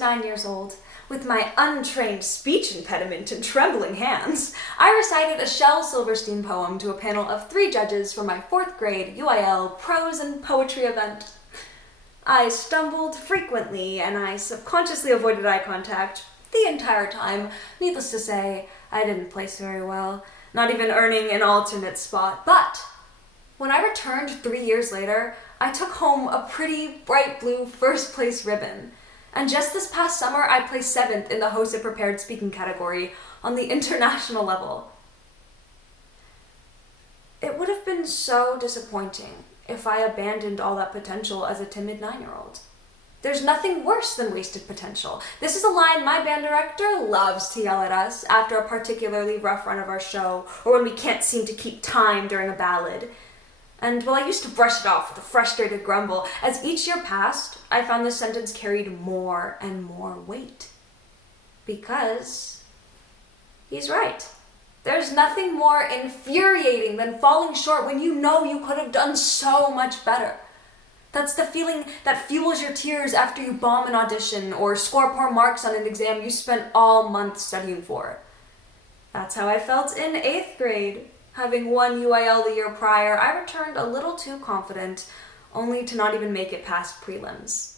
9 years old, with my untrained speech impediment and trembling hands, I recited a Shel Silverstein poem to a panel of 3 judges for my 4th grade UIL prose and poetry event. I stumbled frequently and I subconsciously avoided eye contact the entire time. Needless to say, I didn't place very well, not even earning an alternate spot. But when I returned 3 years later, I took home a pretty bright blue first place ribbon. And just this past summer, I placed 7th in the HOSA prepared speaking category on the international level. It would have been so disappointing if I abandoned all that potential as a timid 9-year-old. There's nothing worse than wasted potential. This is a line my band director loves to yell at us after a particularly rough run of our show, or when we can't seem to keep time during a ballad. And while I used to brush it off with a frustrated grumble, as each year passed, I found this sentence carried more and more weight. Because he's right. There's nothing more infuriating than falling short when you know you could have done so much better. That's the feeling that fuels your tears after you bomb an audition or score poor marks on an exam you spent all month studying for. That's how I felt in 8th grade. Having won UIL the year prior, I returned a little too confident, only to not even make it past prelims.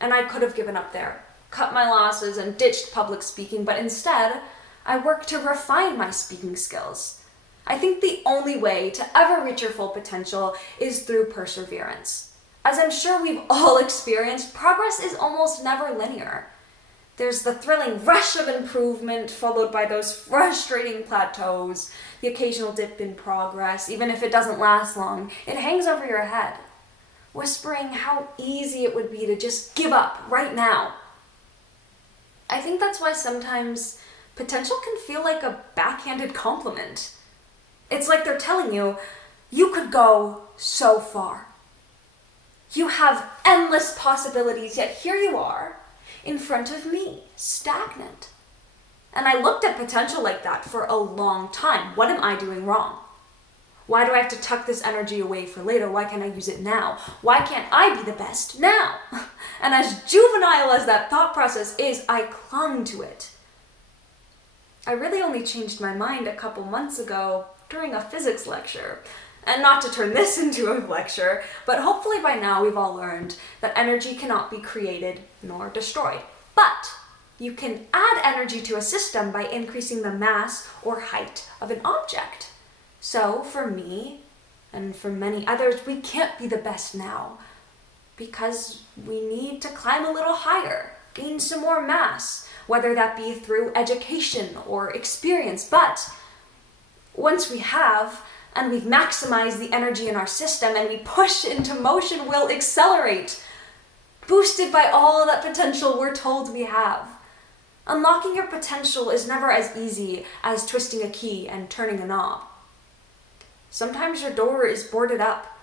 And I could have given up there, cut my losses, and ditched public speaking, but instead, I worked to refine my speaking skills. I think the only way to ever reach your full potential is through perseverance. As I'm sure we've all experienced, progress is almost never linear. There's the thrilling rush of improvement, followed by those frustrating plateaus, the occasional dip in progress, even if it doesn't last long. It hangs over your head, whispering how easy it would be to just give up right now. I think that's why sometimes potential can feel like a backhanded compliment. It's like they're telling you, you could go so far. You have endless possibilities, yet here you are, in front of me, stagnant. And I looked at potential like that for a long time. What am I doing wrong? Why do I have to tuck this energy away for later? Why can't I use it now? Why can't I be the best now? And as juvenile as that thought process is, I clung to it. I really only changed my mind a couple months ago during a physics lecture. And not to turn this into a lecture, but hopefully by now we've all learned that energy cannot be created nor destroyed. But you can add energy to a system by increasing the mass or height of an object. So for me, and for many others, we can't be the best now because we need to climb a little higher, gain some more mass, whether that be through education or experience. But once we have, and we've maximized the energy in our system and we push into motion, we'll accelerate, boosted by all that potential we're told we have. Unlocking your potential is never as easy as twisting a key and turning a knob. Sometimes your door is boarded up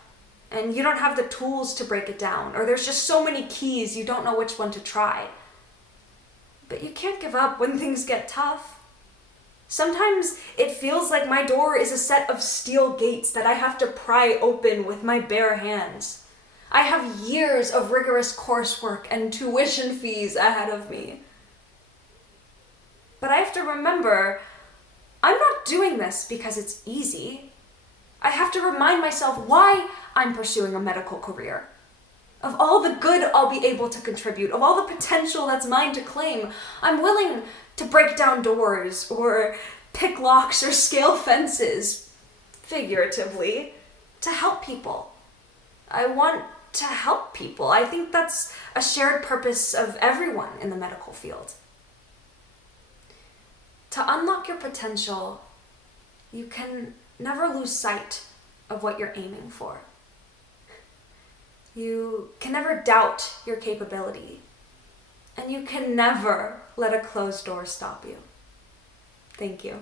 and you don't have the tools to break it down, or there's just so many keys you don't know which one to try. But you can't give up when things get tough. Sometimes it feels like my door is a set of steel gates that I have to pry open with my bare hands. I have years of rigorous coursework and tuition fees ahead of me. But I have to remember, I'm not doing this because it's easy. I have to remind myself why I'm pursuing a medical career. Of all the good I'll be able to contribute, of all the potential that's mine to claim, I'm willing to break down doors or pick locks or scale fences, figuratively, to help people. I want to help people. I think that's a shared purpose of everyone in the medical field. To unlock your potential, you can never lose sight of what you're aiming for. You can never doubt your capability, and you can never let a closed door stop you. Thank you.